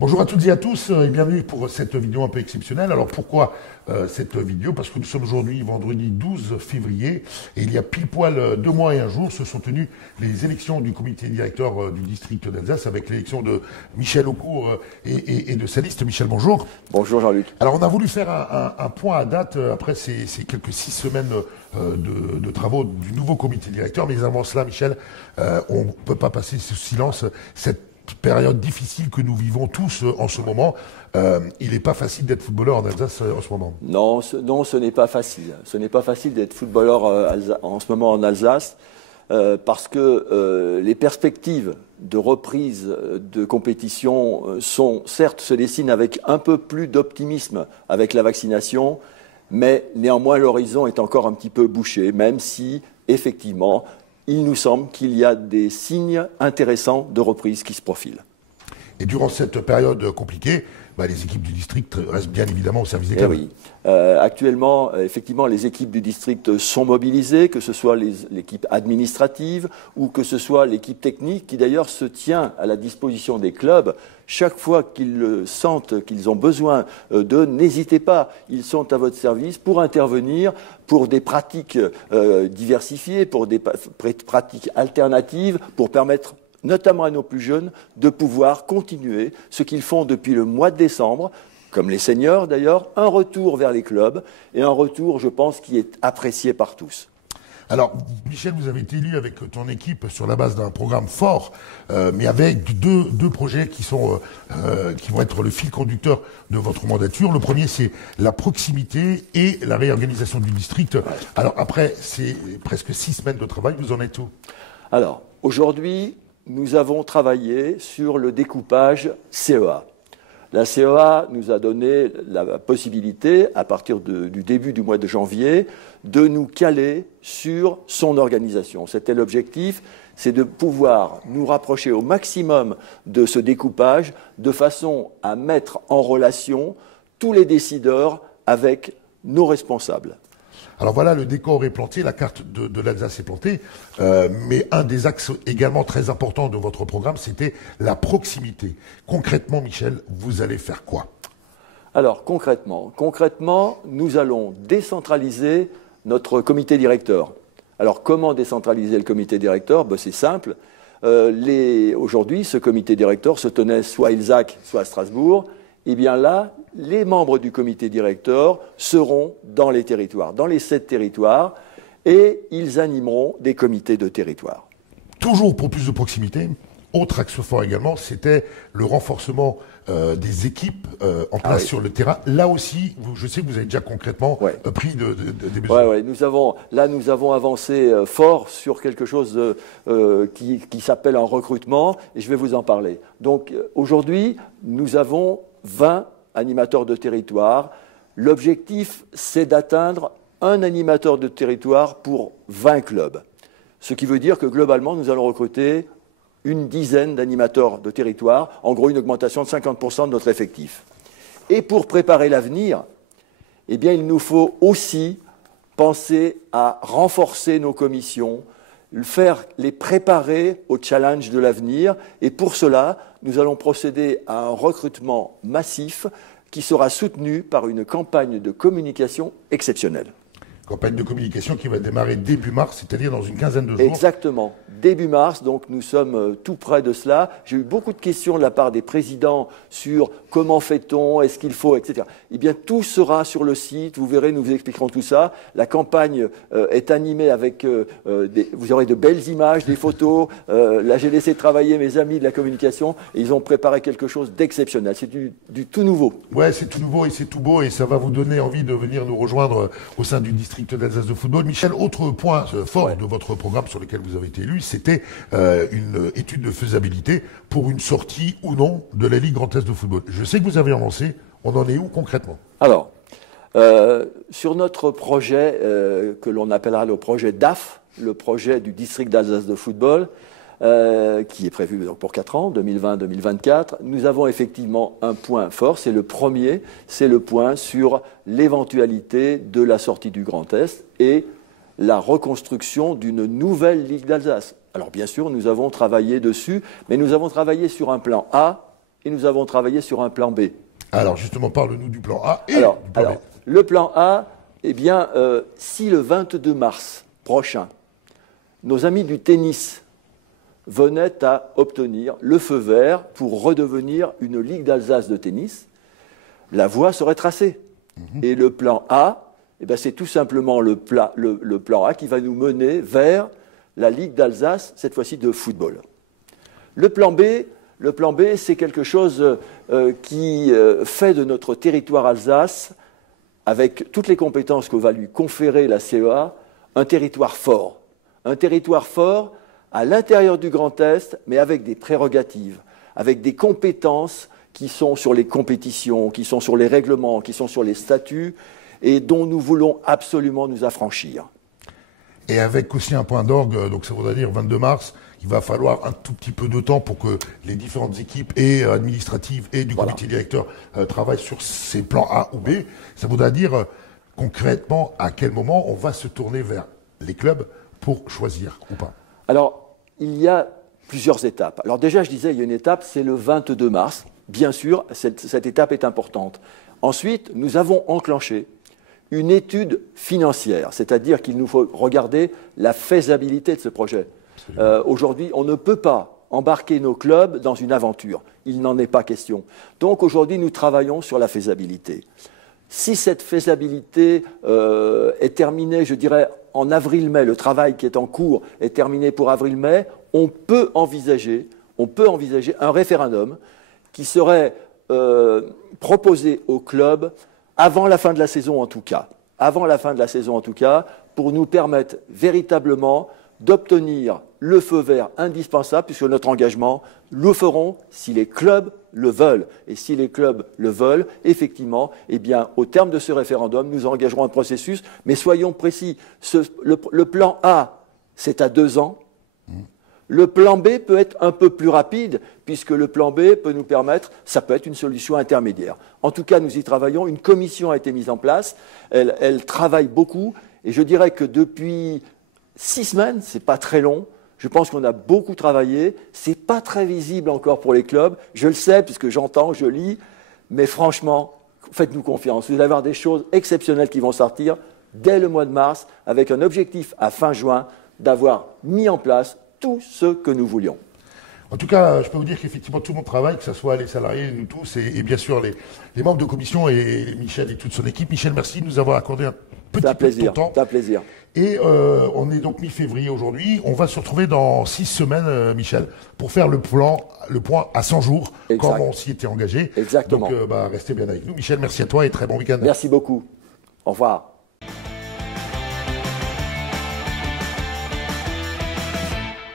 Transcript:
Bonjour à toutes et à tous et bienvenue pour cette vidéo un peu exceptionnelle. Alors pourquoi cette vidéo? Parce que nous sommes aujourd'hui vendredi 12 février et il y a pile poil 2 mois et un jour se sont tenues les élections du comité directeur du district d'Alsace avec l'élection de Michel Aucourt et de sa liste. Michel, bonjour. Bonjour Jean-Luc. Alors on a voulu faire un point à date après ces quelques 6 semaines de travaux du nouveau comité directeur. Mais avant cela, Michel, on ne peut pas passer sous silence cette période difficile que nous vivons tous en ce moment. Il n'est pas facile d'être footballeur en Alsace en ce moment. Non, ce n'est pas facile. Ce n'est pas facile d'être footballeur en ce moment en Alsace parce que les perspectives de reprise de compétition se dessinent avec un peu plus d'optimisme avec la vaccination, mais néanmoins l'horizon est encore un petit peu bouché, même si effectivement il nous semble qu'il y a des signes intéressants de reprise qui se profilent. Et durant cette période compliquée, les équipes du district restent bien évidemment au service des clubs. Oui. Actuellement, effectivement, les équipes du district sont mobilisées, que ce soit l'équipe administrative ou que ce soit l'équipe technique qui d'ailleurs se tient à la disposition des clubs. Chaque fois qu'ils sentent qu'ils ont besoin n'hésitez pas, ils sont à votre service pour intervenir pour des pratiques diversifiées, pour des pratiques alternatives, pour permettre notamment à nos plus jeunes, de pouvoir continuer ce qu'ils font depuis le mois de décembre, comme les seniors d'ailleurs, un retour vers les clubs, et un retour, je pense, qui est apprécié par tous. Alors, Michel, vous avez été élu avec ton équipe sur la base d'un programme fort, mais avec deux projets qui vont être le fil conducteur de votre mandature. Le premier, c'est la proximité et la réorganisation du district. Ouais. Alors, après, c'est presque 6 semaines de travail, vous en êtes où? Alors, aujourd'hui, nous avons travaillé sur le découpage CEA. La CEA nous a donné la possibilité, à partir du début du mois de janvier, de nous caler sur son organisation. C'était l'objectif, c'est de pouvoir nous rapprocher au maximum de ce découpage, de façon à mettre en relation tous les décideurs avec nos responsables. Alors voilà, le décor est planté, la carte de l'Alsace est plantée, mais un des axes également très importants de votre programme, c'était la proximité. Concrètement, Michel, vous allez faire quoi? Alors concrètement, nous allons décentraliser notre comité directeur. Alors comment décentraliser le comité directeur? C'est simple. Aujourd'hui, ce comité directeur se tenait soit à Ilzac, soit à Strasbourg. Eh bien là, les membres du comité directeur seront dans les territoires, dans les 7 territoires, et ils animeront des comités de territoire. Toujours pour plus de proximité, autre axe fort également, c'était le renforcement des équipes en place sur le terrain. Là aussi, je sais que vous avez déjà concrètement pris des mesures. Oui, nous avons avancé fort sur quelque chose qui s'appelle un recrutement, et je vais vous en parler. Donc aujourd'hui, nous avons 20 animateurs de territoire. L'objectif, c'est d'atteindre un animateur de territoire pour 20 clubs. Ce qui veut dire que globalement, nous allons recruter une dizaine d'animateurs de territoire, en gros une augmentation de 50% de notre effectif. Et pour préparer l'avenir, eh bien, il nous faut aussi penser à renforcer nos commissions, les préparer au challenge de l'avenir. Et pour cela, nous allons procéder à un recrutement massif qui sera soutenu par une campagne de communication exceptionnelle. Campagne de communication qui va démarrer début mars, c'est-à-dire dans une quinzaine de jours. Exactement, début mars, donc nous sommes tout près de cela. J'ai eu beaucoup de questions de la part des présidents sur comment fait-on, est-ce qu'il faut, etc. Eh bien, tout sera sur le site, vous verrez, nous vous expliquerons tout ça. La campagne est animée avec, vous aurez de belles images, des photos. Là, j'ai laissé travailler mes amis de la communication et ils ont préparé quelque chose d'exceptionnel. C'est du tout nouveau. Ouais, c'est tout nouveau et c'est tout beau et ça va vous donner envie de venir nous rejoindre au sein du district d'Alsace de football. Michel, autre point fort de votre programme sur lequel vous avez été élu, c'était une étude de faisabilité pour une sortie ou non de la Ligue Grand Est de football. Je sais que vous avez avancé, on en est où concrètement? Alors, sur notre projet que l'on appellera le projet DAF, le projet du district d'Alsace de football, qui est prévu donc pour 4 ans, 2020-2024, nous avons effectivement un point fort, c'est le premier, c'est le point sur l'éventualité de la sortie du Grand Est et la reconstruction d'une nouvelle Ligue d'Alsace. Alors bien sûr, nous avons travaillé dessus, mais nous avons travaillé sur un plan A et nous avons travaillé sur un plan B. Alors justement, parle-nous du plan A et Alors, du plan B. Le plan A, eh bien, si le 22 mars prochain, nos amis du tennis venaient à obtenir le feu vert pour redevenir une Ligue d'Alsace de tennis, la voie serait tracée. Et le plan A, eh bien, c'est tout simplement le plan A qui va nous mener vers la Ligue d'Alsace, cette fois-ci de football. Le plan B, c'est quelque chose qui fait de notre territoire Alsace, avec toutes les compétences que va lui conférer la CEA, un territoire fort. Un territoire fort à l'intérieur du Grand Est, mais avec des prérogatives, avec des compétences qui sont sur les compétitions, qui sont sur les règlements, qui sont sur les statuts, et dont nous voulons absolument nous affranchir. Et avec aussi un point d'orgue, donc ça voudrait dire 22 mars, il va falloir un tout petit peu de temps pour que les différentes équipes et administratives et du comité directeur travaillent sur ces plans A ou B. Ça voudrait dire concrètement à quel moment on va se tourner vers les clubs pour choisir ou pas. Alors, il y a plusieurs étapes. Alors déjà, je disais, il y a une étape, c'est le 22 mars. Bien sûr, cette étape est importante. Ensuite, nous avons enclenché une étude financière, c'est-à-dire qu'il nous faut regarder la faisabilité de ce projet. Aujourd'hui, on ne peut pas embarquer nos clubs dans une aventure. Il n'en est pas question. Donc aujourd'hui, nous travaillons sur la faisabilité. Si cette faisabilité est terminée, je dirais, en avril-mai, le travail qui est en cours est terminé pour avril-mai, on peut envisager un référendum qui serait proposé au club avant la fin de la saison en tout cas. Avant la fin de la saison en tout cas, pour nous permettre véritablement d'obtenir le feu vert indispensable, puisque notre engagement, le ferons si les clubs le veulent. Et si les clubs le veulent, effectivement, eh bien, au terme de ce référendum, nous engagerons un processus. Mais soyons précis, le plan A, c'est à 2 ans. Le plan B peut être un peu plus rapide, puisque le plan B peut nous permettre, ça peut être une solution intermédiaire. En tout cas, nous y travaillons. Une commission a été mise en place. Elle travaille beaucoup. Et je dirais que depuis 6 semaines, c'est pas très long. Je pense qu'on a beaucoup travaillé. C'est pas très visible encore pour les clubs. Je le sais, puisque j'entends, je lis. Mais franchement, faites-nous confiance. Vous allez avoir des choses exceptionnelles qui vont sortir dès le mois de mars, avec un objectif à fin juin d'avoir mis en place tout ce que nous voulions. En tout cas, je peux vous dire qu'effectivement, tout le monde travaille, que ce soit les salariés, nous tous, et bien sûr les membres de commission et Michel et toute son équipe. Michel, merci de nous avoir accordé un petit peu de temps. C'est un plaisir. Et on est donc mi-février aujourd'hui. On va se retrouver dans 6 semaines, Michel, pour faire le point à 100 jours, comme on s'y était engagé. Exactement. Donc, restez bien avec nous. Michel, merci à toi et très bon week-end. Merci beaucoup. Au revoir.